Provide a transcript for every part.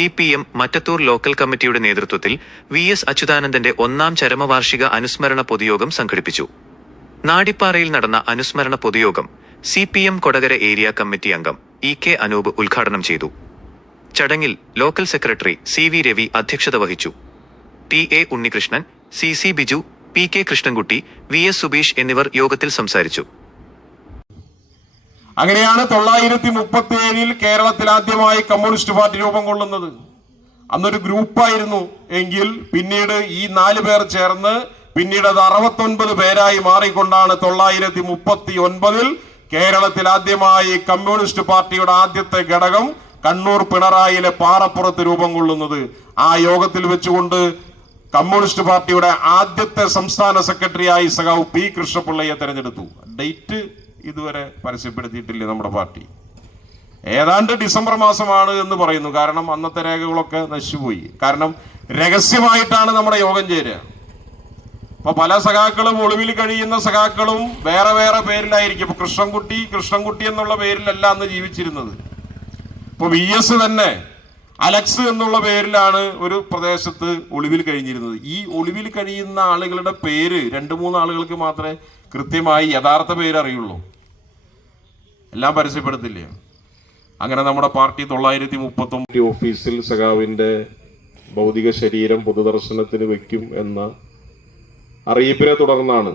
CPM Mattathur local കമ്മിറ്റിയുടെ നേതൃത്വത്തിൽ VS അച്യുതാനന്ദന്റെ 1ാം ചരമവാർഷിക അനുസ്മരണ പൊതുയോഗം സംഘടിപ്പിച്ചു. നാടിപ്പാറയിൽ നടന്ന അനുസ്മരണ പൊതുയോഗം CPM കൊടകര ഏരിയ കമ്മിറ്റി അംഗം EK അനൂപ് ഉദ്ഘാടനം ചെയ്തു. ചടങ്ങിൽ ലോക്കൽ സെക്രട്ടറി CV രവി അധ്യക്ഷത വഹിച്ചു. TA Unnikrishnan, CC Biju, PK Krishnankutty, VS Subeesh എന്നിവർ യോഗത്തിൽ സംസാരിച്ചു. അങ്ങനെയാണ് 1937 കേരളത്തിൽ ആദ്യമായി കമ്മ്യൂണിസ്റ്റ് പാർട്ടി രൂപം കൊള്ളുന്നത്. അന്നൊരു ഗ്രൂപ്പായിരുന്നു എങ്കിൽ പിന്നീട് ഈ 4 പേർ ചേർന്ന് പിന്നീട് അത് 69 പേരായി മാറിക്കൊണ്ടാണ് 1939 കേരളത്തിൽ ആദ്യമായി കമ്മ്യൂണിസ്റ്റ് പാർട്ടിയുടെ ആദ്യത്തെ ഘടകം കണ്ണൂർ പിണറായിയിലെ പാറപ്പുറത്ത് രൂപം കൊള്ളുന്നത്. ആ യോഗത്തിൽ വെച്ചുകൊണ്ട് കമ്മ്യൂണിസ്റ്റ് പാർട്ടിയുടെ ആദ്യത്തെ സംസ്ഥാന സെക്രട്ടറിയായി സഖാവ് P കൃഷ്ണപിള്ളയെ തെരഞ്ഞെടുത്തു. ഡേറ്റ് ഇതുവരെ പരസ്യപ്പെടുത്തിയിട്ടില്ല നമ്മുടെ പാർട്ടി. ഏതാണ്ട് ഡിസംബർ മാസമാണ് എന്ന് പറയുന്നു. കാരണം അന്നത്തെ രേഖകളൊക്കെ നശിച്ചുപോയി. കാരണം രഹസ്യമായിട്ടാണ് നമ്മുടെ യോഗം ചേരുക. അപ്പൊ പല സഖാക്കളും, ഒളിവിൽ കഴിയുന്ന സഖാക്കളും വേറെ വേറെ പേരിലായിരിക്കും. ഇപ്പൊ കൃഷ്ണൻകുട്ടി എന്നുള്ള പേരിലല്ല അന്ന് ജീവിച്ചിരുന്നത്. ഇപ്പൊ VS തന്നെ അലക്സ് എന്നുള്ള പേരിലാണ് ഒരു പ്രദേശത്ത് ഒളിവിൽ കഴിഞ്ഞിരുന്നത്. ഈ ഒളിവിൽ കഴിയുന്ന ആളുകളുടെ പേര് 2-3 ആളുകൾക്ക് മാത്രമേ കൃത്യമായി യഥാർത്ഥ പേര് അറിയുള്ളൂ. എല്ലാം പരസ്യപ്പെടുത്തില്ല. അങ്ങനെ നമ്മുടെ പാർട്ടി 1939 ഓഫീസിൽ സഖാവിന്റെ ഭൗതിക ശരീരം പൊതുദർശനത്തിന് വെക്കും എന്ന അറിയിപ്പിനെ തുടർന്നാണ്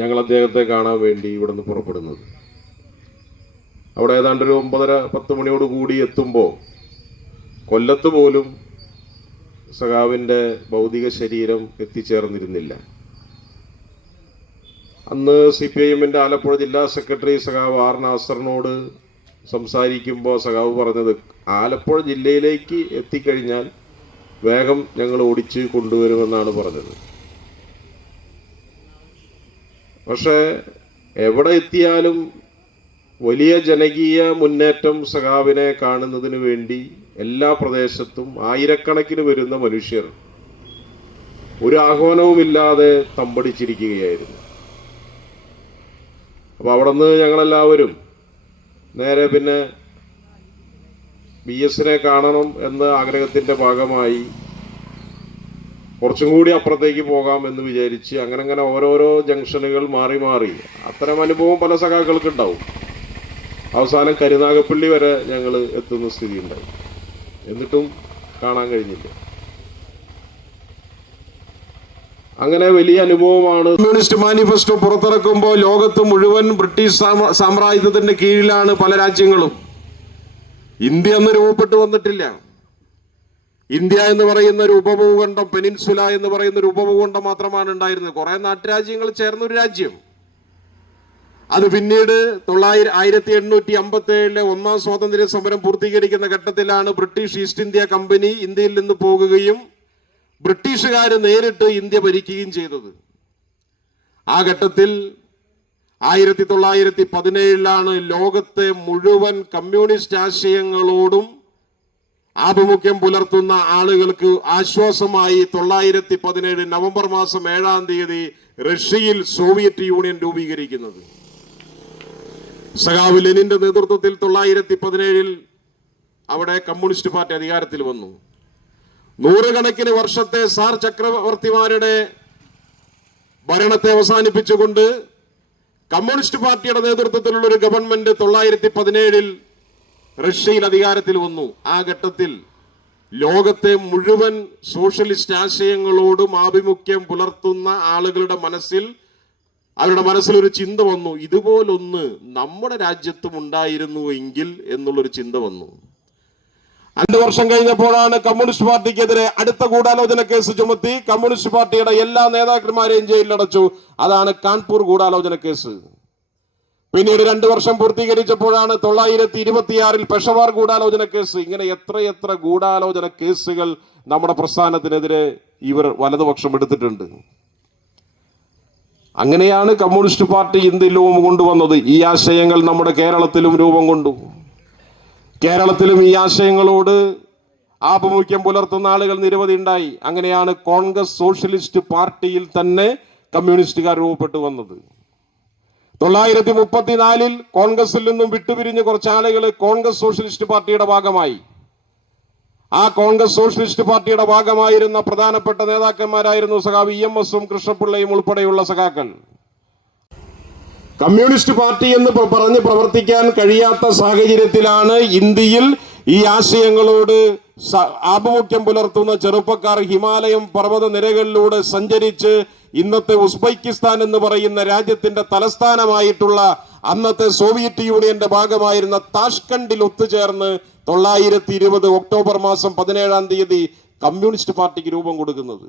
ഞങ്ങൾ അദ്ദേഹത്തെ കാണാൻ വേണ്ടി ഇവിടെ നിന്ന് പുറപ്പെടുന്നത്. അവിടെ ഏതാണ്ട് ഒരു 9:30-10 മണിയോട് കൂടി എത്തുമ്പോൾ കൊല്ലത്ത് പോലും സഖാവിന്റെ ഭൗതിക ശരീരം എത്തിച്ചേർന്നിരുന്നില്ല. അന്ന് CPIMന്റെ ആലപ്പുഴ ജില്ലാ സെക്രട്ടറി സഖാവ് R നാസറിനോട് സംസാരിക്കുമ്പോൾ സഖാവ് പറഞ്ഞത്, ആലപ്പുഴ ജില്ലയിലേക്ക് എത്തിക്കഴിഞ്ഞാൽ വേഗം ഞങ്ങൾ ഓടിച്ച് കൊണ്ടുവരുമെന്നാണ് പറഞ്ഞത്. പക്ഷേ എവിടെ എത്തിയാലും വലിയ ജനകീയ മുന്നേറ്റം സഖാവിനെ കാണുന്നതിന് വേണ്ടി എല്ലാ പ്രദേശത്തും ആയിരക്കണക്കിന് വരുന്ന മനുഷ്യർ ഒരു ആഹ്വാനവുമില്ലാതെ തമ്പടിച്ചിരിക്കുകയായിരുന്നു. അപ്പോൾ അവിടെ നിന്ന് ഞങ്ങളെല്ലാവരും നേരെ പിന്നെ VSനെ കാണണം എന്ന ആഗ്രഹത്തിൻ്റെ ഭാഗമായി കുറച്ചും കൂടി അപ്പുറത്തേക്ക് പോകാം എന്ന് വിചാരിച്ച് അങ്ങനെ ഓരോരോ ജംഗ്ഷനുകൾ മാറി മാറി അത്തരം അനുഭവം പല സഖാക്കൾക്ക് ഉണ്ടാവും. അവസാനം കരുനാഗപ്പള്ളി വരെ ഞങ്ങൾ എത്തുന്ന സ്ഥിതി ഉണ്ടായി. എന്നിട്ടും കാണാൻ കഴിഞ്ഞില്ല. അങ്ങനെ വലിയ അനുഭവമാണ്. കമ്മ്യൂണിസ്റ്റ് മാനിഫെസ്റ്റോ പുറത്തിറക്കുമ്പോൾ ലോകത്ത് മുഴുവൻ ബ്രിട്ടീഷ് സാമ്രാജ്യത്തിന്റെ കീഴിലാണ് പല രാജ്യങ്ങളും. ഇന്ത്യ അന്ന് രൂപപ്പെട്ടു വന്നിട്ടില്ല. ഇന്ത്യ എന്ന് പറയുന്ന ഒരു ഉപഭൂഖണ്ഡം, പെനിൻസുല എന്ന് പറയുന്ന ഒരു ഉപഭൂഖണ്ഡം മാത്രമാണ് ഉണ്ടായിരുന്നത്. കുറെ നാട്ടുരാജ്യങ്ങൾ ചേർന്നൊരു രാജ്യം. അത് പിന്നീട് 1857 1ാം സ്വാതന്ത്ര്യ സമരം പൂർത്തീകരിക്കുന്ന ഘട്ടത്തിലാണ് ബ്രിട്ടീഷ് ഈസ്റ്റ് ഇന്ത്യ കമ്പനി ഇന്ത്യയിൽ നിന്ന് പോകുകയും ബ്രിട്ടീഷുകാർ നേരിട്ട് ഇന്ത്യ ഭരിക്കുകയും ചെയ്തത്. ആ ഘട്ടത്തിൽ 1917 ലോകത്തെ മുഴുവൻ കമ്മ്യൂണിസ്റ്റ് ആശയങ്ങളോടും ആഭിമുഖ്യം പുലർത്തുന്ന ആളുകൾക്ക് ആശ്വാസമായി 1917 നവംബർ മാസം 7-ാം തീയതി റഷ്യയിൽ സോവിയറ്റ് യൂണിയൻ രൂപീകരിക്കുന്നത്. സഖാവ് ലെനിന്റെ നേതൃത്വത്തിൽ 1917 അവിടെ കമ്മ്യൂണിസ്റ്റ് പാർട്ടി അധികാരത്തിൽ വന്നു. 100 കണക്കിന് വർഷത്തെ സാർ ചക്രവർത്തിമാരുടെ ഭരണത്തെ അവസാനിപ്പിച്ചുകൊണ്ട് കമ്മ്യൂണിസ്റ്റ് പാർട്ടിയുടെ നേതൃത്വത്തിലുള്ള ഒരു ഗവൺമെന്റ് 1917 റഷ്യയിൽ അധികാരത്തിൽ വന്നു. ആ ഘട്ടത്തിൽ ലോകത്തെ മുഴുവൻ സോഷ്യലിസ്റ്റ് ആശയങ്ങളോടും ആഭിമുഖ്യം പുലർത്തുന്ന ആളുകളുടെ അവരുടെ മനസ്സിൽ ഒരു ചിന്ത വന്നു, ഇതുപോലൊന്ന് നമ്മുടെ രാജ്യത്തും ഉണ്ടായിരുന്നുവെങ്കിൽ എന്നുള്ളൊരു ചിന്ത വന്നു. 2 വർഷം കഴിഞ്ഞപ്പോഴാണ് കമ്മ്യൂണിസ്റ്റ് പാർട്ടിക്കെതിരെ അടുത്ത ഗൂഢാലോചന കേസ് ചുമത്തി കമ്മ്യൂണിസ്റ്റ് പാർട്ടിയുടെ എല്ലാ നേതാക്കന്മാരെയും ജയിലിലടച്ചു. അതാണ് കാൺപൂർ ഗൂഢാലോചന കേസ്. പിന്നീട് 2 വർഷം പൂർത്തീകരിച്ചപ്പോഴാണ് 1926 പെഷവാർ ഗൂഢാലോചന കേസ്. ഇങ്ങനെ എത്ര ഗൂഢാലോചന കേസുകൾ നമ്മുടെ പ്രസ്ഥാനത്തിനെതിരെ ഇവർ വലതുപക്ഷം എടുത്തിട്ടുണ്ട്. അങ്ങനെയാണ് കമ്മ്യൂണിസ്റ്റ് പാർട്ടി ഇന്ത്യയിൽ രൂപം കൊണ്ടുവന്നത്. ഈ ആശയങ്ങൾ നമ്മുടെ കേരളത്തിലും രൂപം കൊണ്ടു. കേരളത്തിലും ഈ ആശയങ്ങളോട് ആഭിമുഖ്യം പുലർത്തുന്ന ആളുകൾ നിരവധി ഉണ്ടായി. അങ്ങനെയാണ് കോൺഗ്രസ് സോഷ്യലിസ്റ്റ് പാർട്ടിയിൽ തന്നെ കമ്മ്യൂണിസ്റ്റുകാർ രൂപപ്പെട്ടു വന്നത്. 1934 കോൺഗ്രസിൽ നിന്നും വിട്ടുപിരിഞ്ഞ് കുറച്ച് ആളുകൾ കോൺഗ്രസ് സോഷ്യലിസ്റ്റ് പാർട്ടിയുടെ ഭാഗമായി. ആ കോൺഗ്രസ് സോഷ്യലിസ്റ്റ് പാർട്ടിയുടെ ഭാഗമായിരുന്ന പ്രധാനപ്പെട്ട നേതാക്കന്മാരായിരുന്നു സഖാവ് EMS-ഉം കൃഷ്ണപിള്ളയും ഉൾപ്പെടെയുള്ള സഖാക്കൾ. കമ്മ്യൂണിസ്റ്റ് പാർട്ടി എന്ന് പറഞ്ഞ് പ്രവർത്തിക്കാൻ കഴിയാത്ത സാഹചര്യത്തിലാണ് ഇന്ത്യയിൽ ഈ ആശയങ്ങളോട് ആഭിമുഖ്യം പുലർത്തുന്ന ചെറുപ്പക്കാർ ഹിമാലയം പർവ്വത നിരകളിലൂടെ സഞ്ചരിച്ച് ഇന്നത്തെ ഉസ്ബെക്കിസ്ഥാൻ എന്ന് പറയുന്ന രാജ്യത്തിന്റെ തലസ്ഥാനമായിട്ടുള്ള അന്നത്തെ സോവിയറ്റ് യൂണിയന്റെ ഭാഗമായിരുന്ന താഷ്കണ്ടിൽ ഒത്തുചേർന്ന് 1920 ഒക്ടോബർ മാസം 17-ാം തീയതി കമ്മ്യൂണിസ്റ്റ് പാർട്ടിക്ക് രൂപം കൊടുക്കുന്നത്.